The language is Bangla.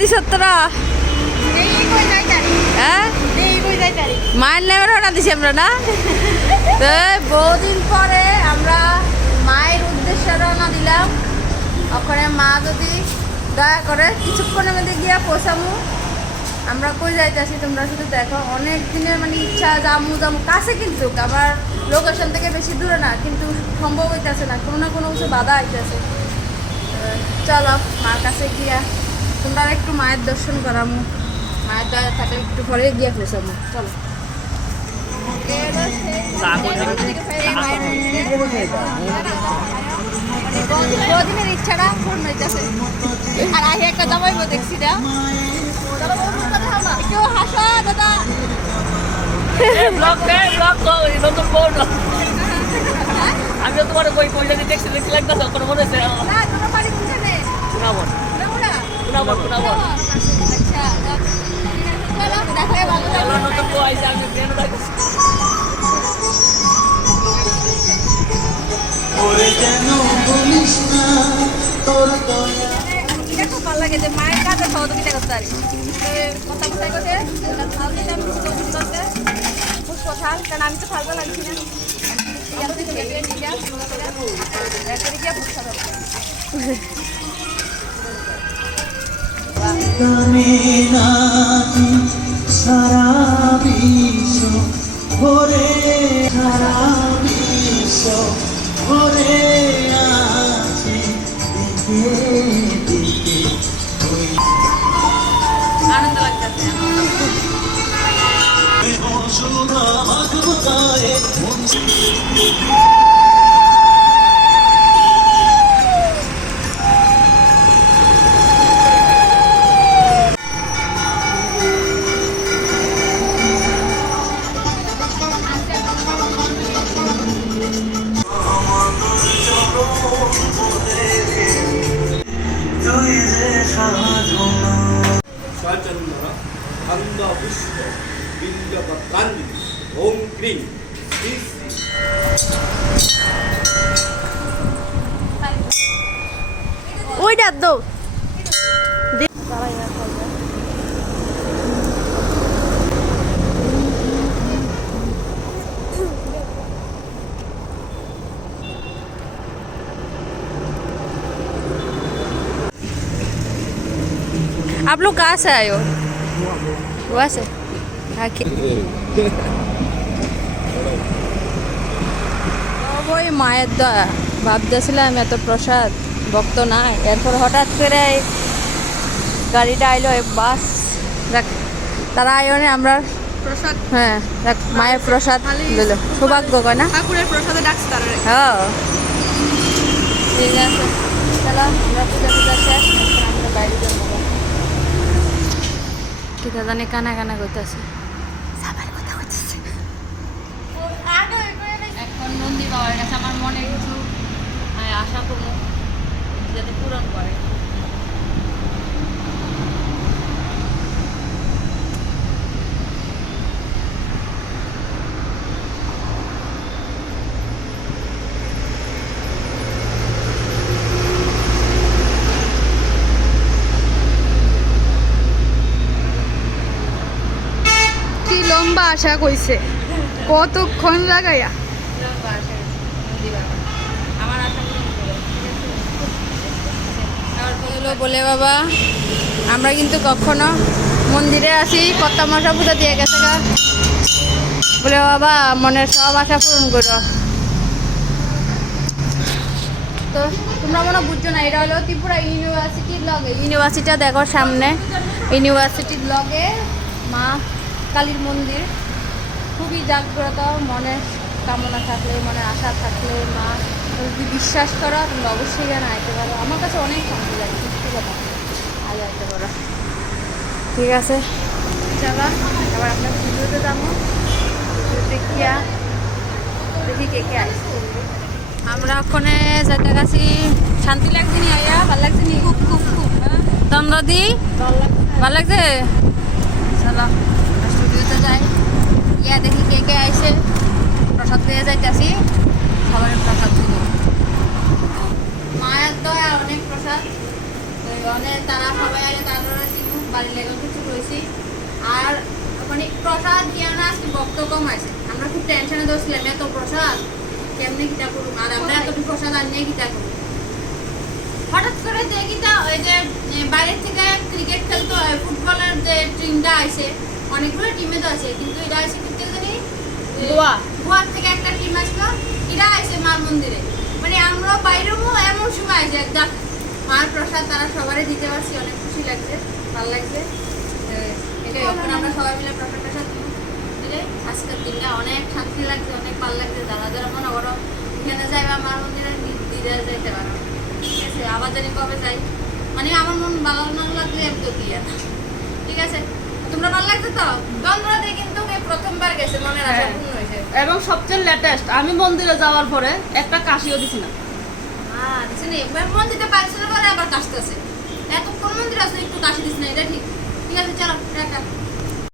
দিছ তোরা? হ্যাঁ মায়ের নামে রওনা দিছি আমরা না? তো বহুদিন পরে আমরা মায়ের উদ্দেশ্যে রওনা দিলাম। ওখানে মা যদি দয়া করে কিছুক্ষণের মধ্যে গিয়া পৌঁছামু। আমরা কই যাইতেছি তোমরা শুধু দেখো। অনেক দিনের মানে ইচ্ছা জামু কাছে, কিন্তু আবার লোকেশন থেকে বেশি দূরে না, কিন্তু সম্ভব হইতেছে না, কোনো না কোনো কিছু বাধা হইতেছে। চলো মার কাছে গিয়া তোমরা একটু মায়ের দর্শন করামু। মায়ের দয়া থাকলে একটু পরে গিয়া পৌঁছামু। চলো বহুদিনের ইচ্ছাটা পূর্ণ হইতেছে। আর আগে একটা জামাইবো দেখছি না, একটু হাসো দাদা। আমিও তোমার বই জানি দেখছি লাগতেছে কোনো মনে হচ্ছে নতুন বউ আইসে আমি ট্রেনে থাকছি। খুব ভালো লাগে যে মায়ের কাছে সহযোগিতা করতে পারি। কথা কোথায় কোথায় খুব কথা, কারণ আমি তো ফালবা লাগছি না। সারা বিশ্ব ভরে, সারা বিশ্ব ভরে আছে দিকে দিকে। আনন্দ লাগতেছে। ওম ক্রিং ওইটা দো आप लोग कहाँ से आए हो? गोवा से? ওই মায়ের দয়া ভাবতেছিলাম এত প্রসাদ ভক্ত না, এরপর হঠাৎ করে গাড়িটা আইলো, বাস দেখ তারা আয়োনে আমরা প্রসাদ। হ্যাঁ দেখ মায়ের প্রসাদ দিল, সৌভাগ্য কয় না, ঠাকুরের প্রসাদে ডাকছে তারা। হ্যাঁ ঠিক আছে, চলো আমরা পূজা শেষ, আমরা বাইরে যাবো। কিতা জানি কানা কানা করতেছে, সাবার কথা হচ্ছে। এখন নন্দী বাবার কাছে আমার মনে কিছু আশা করবো যাতে পূরণ করে। কি লম্বা আশা কইছে, কতক্ষণ লাগাইয়া। বলে বাবা আমরা কিন্তু কখনো মন্দিরে আসি, কত মশা পূজা দিয়ে গেছে গা। বলে বাবা মনের সব আশা পূরণ করো। তো তোমরা মনে বুঝছো না, এটা হলো ত্রিপুরা ইউনিভার্সিটির লগে। ইউনিভার্সিটিটা দেখো সামনে, ইউনিভার্সিটির লগে মা কালীর মন্দির। খুবই জাগ্রত, মনের কামনা থাকলে, মনের আশা থাকলে মা যদি বিশ্বাস করো তুমি অবশ্যই যেন আইতে পারো। আমার কাছে অনেক শান্তি লাগে, সত্যি কথা, আজ আইতে পারো। ঠিক আছে চলো এবার আপনার ভিডিওতে যাবো, দেখিয়া দেখি কে কে আসছে। আমরা ওখানে যাইতে গেছি, শান্তি লাগছে নি আইয়া? ভাল লাগছে নি? খুব খুব খুব দমদি ভাল লাগছে। চলো স্টুডিওতে যাই, ইয়া দেখি কে কে আইছে। প্রসাদ পেয়ে যাইতেছি, সবার প্রসাদ দিব। মায়ের দয়া অনেক প্রসাদ, অনেক তারা সবাই আইলে তাদের দিব। বাড়ির লেগে কিছু রয়েছি। আর মানে প্রসাদ দিয়ে না আজকে ভক্ত কম আছে, আমরা খুব টেনশনে ধরছিলাম এত প্রসাদ কেমনে কিটা করুন, আর আমরা এতটুকু প্রসাদ আর নিয়ে কিটা করুন। হঠাৎ করে দেখি তা ওই যে বাইরের থেকে ক্রিকেট খেলতো, ফুটবলের যে টিমটা আছে, অনেকগুলো টিমে তো আছে, কিন্তু এরা আছে কিন্তু জানি গোয়ার থেকে একটা টিম আসলো, এরা আছে মার মন্দিরে। মানে আমরা বাইরেও এমন সময় আছে দেখ মার প্রসাদ তারা সবারই দিতে পারছি, অনেক খুশি লাগছে, ভালো লাগছে। এটাই এখন আমরা সবাই মিলে প্রসাদ টসাদ দিলে আজকের দিনটা অনেক শান্তি লাগছে, অনেক ভালো লাগছে। যারা যারা মনে করো এখানে যাইবা মার মন্দিরে দিতে যাইতে পারো, ঠিক আছে। আবার জানি কবে যাই, মানে আমার মন ভালো না লাগলে আমি তো দিয়ে না, ঠিক আছে। তোমরা ভালো লাগছে তো? বন্ধুরা কিন্তু প্রথমবার গেছে, মনের আশা পূর্ণ হয়েছে। এবং সবচেয়ে লেটেস্ট আমি মন্দিরে যাওয়ার পরে একটা কাশিও দিছি না। দিছে না, এবার মন্দিরে পাইছে পরে আবার কাশতেছে, এতক্ষণ মন্দির আছে একটু কাশি দিস না, এটা ঠিক। ঠিক আছে, চলো টাটা।